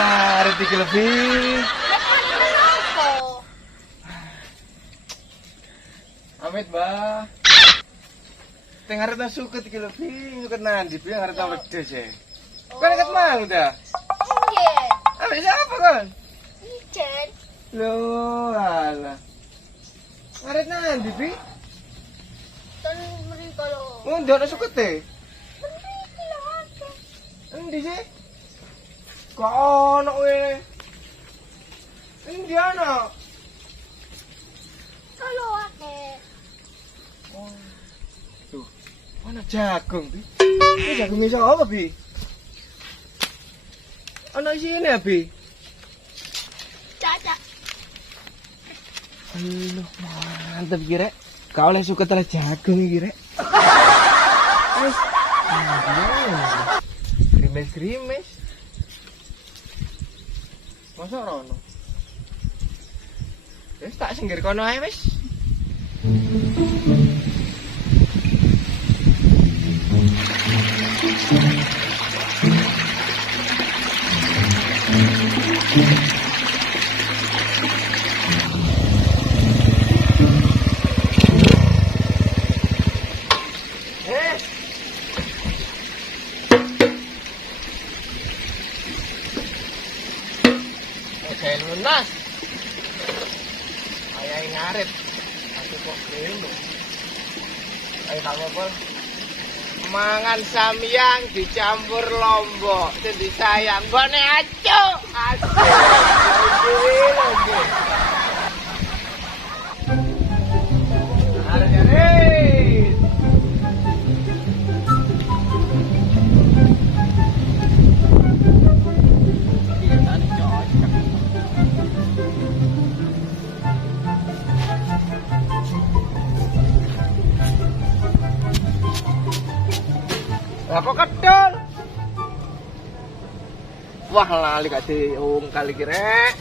ngaret iki lebih. Amit, Mbah. Teng arep nang suket iki lebih, suket nandi piye arep ta wedhus e. Kan ket mang ta? Nggih. Ambek siapa kan? Ijen. Loh, alah. Arep nandi pi? Ten mriko lho. Ndak ana sukete. Mriki lho akeh. Endi sih? Kok ono ngene? Endi ono? Kalau akeh. Tuh, ana jagung pi. Ini jagung iso apa pi? Ana isine ya pi? Caca. Aduh, mantep iki rek. Kau oleh suka telah jagung iki rek. Wis. Krimis-krimis. Masa rono? Wis tak singgir kono ae wis. Saya lunas. Ayah ngarit. Aku kok kelu. Ayo tak apa. Mangan samyang dicampur lombok. Jadi sayang gone acuk. Acuk. Lah kok kedol? Wah lali gak diungkal iki rek.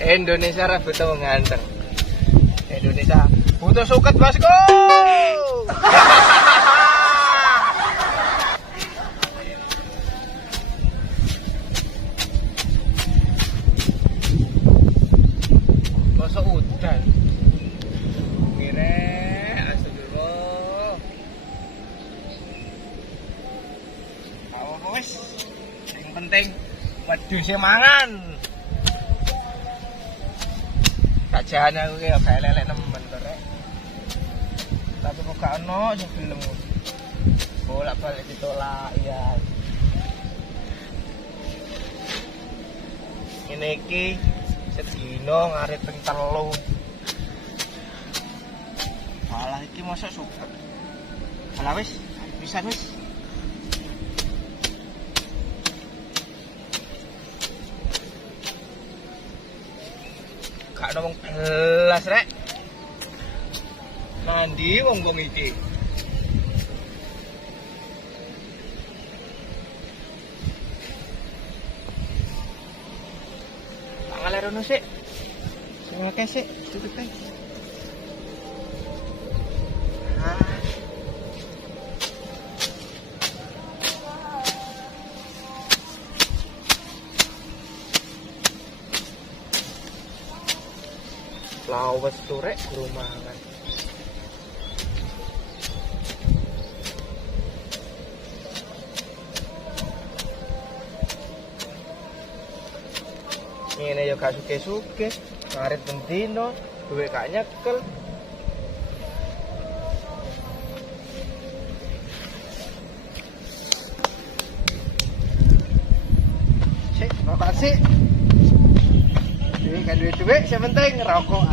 Indonesia ra butuh nganteng. Indonesia butuh suket bosku. Masa udan. Kire, astagfirullah. Apa wis? Sing penting wedhuse mangan. Tak jahan aku ya kayak lelek nemen to rek. Tapi kok gak ono sing gelem. Bolak-balik ditolak ya. Ini iki sedino ngarit ping 3. Malah iki mosok super. Alah wis, bisa wis. Gak ada wong belas rek. Mandi wong-wong iki. Ngalerono sik. Sing akeh sik, tutup ae. Lawes turek rumahan. Ngene yo gak suke-suke, ngarit bendino, duwe gak nyekel. Sik, rokok sik. Ini kan duit-duit, yang penting rokok.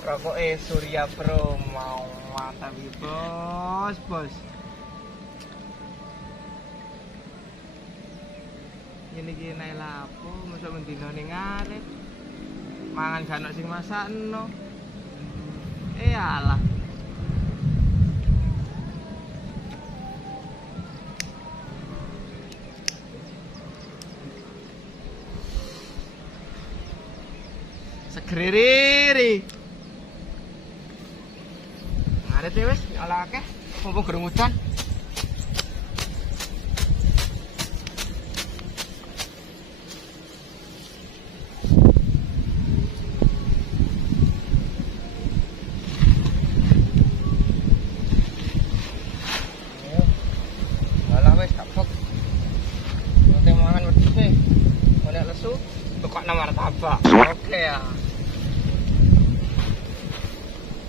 Rokok Surya Pro mau mantap bos. Ini gini lapo, masa mendino ning ngarit. Mangan gak ono sing masakno. Alah. Segeriri. Ngaret wis ala akeh. Mumpung gerung udan. Alah wis kapok. Nanti mangan wedhus nih. Oleh lesu, tukok nang martabak. Oke ya.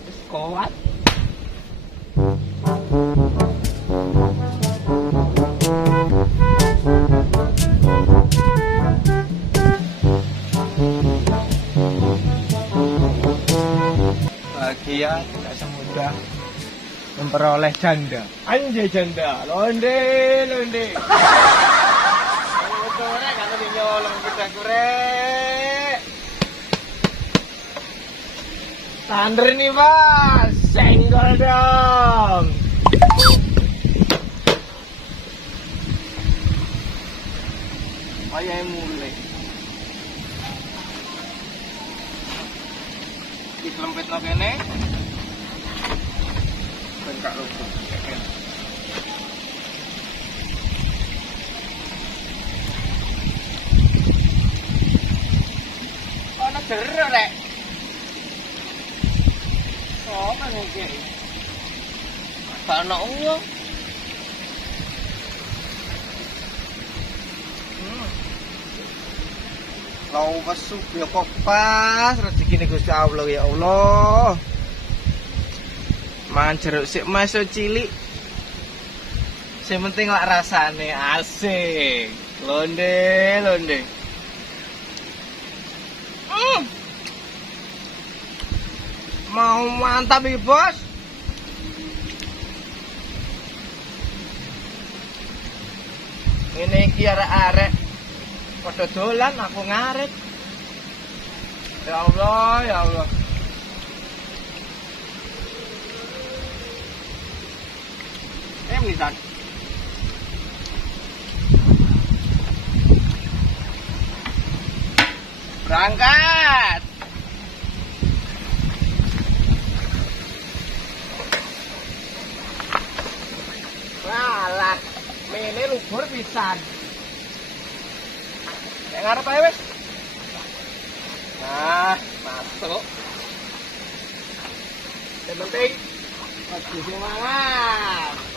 Wis kuat. Bahagia tidak semudah memperoleh janda. Anjay janda, londe. Kalau korek kalau nyolong kita korek. Tander nih Mas, senggol dong. Ayah mulai. Dikelempit no kene. Ben gak luput. Ana jero rek. Oh, kan iki. Gak ono uang. Lau wesu ya kok pas rezekine Gusti Allah ya Allah. Mangan jeruk sik mas cilik. Sing penting lak rasane asik. Londe. Mau mantap iki, Bos. Ini iki arek-arek padha dolan aku ngaret. Ya Allah. Misan. Berangkat. Walah, mene lubur pisan. Ngarep ae wis. Nah, masuk. Yang penting, lagi semangat.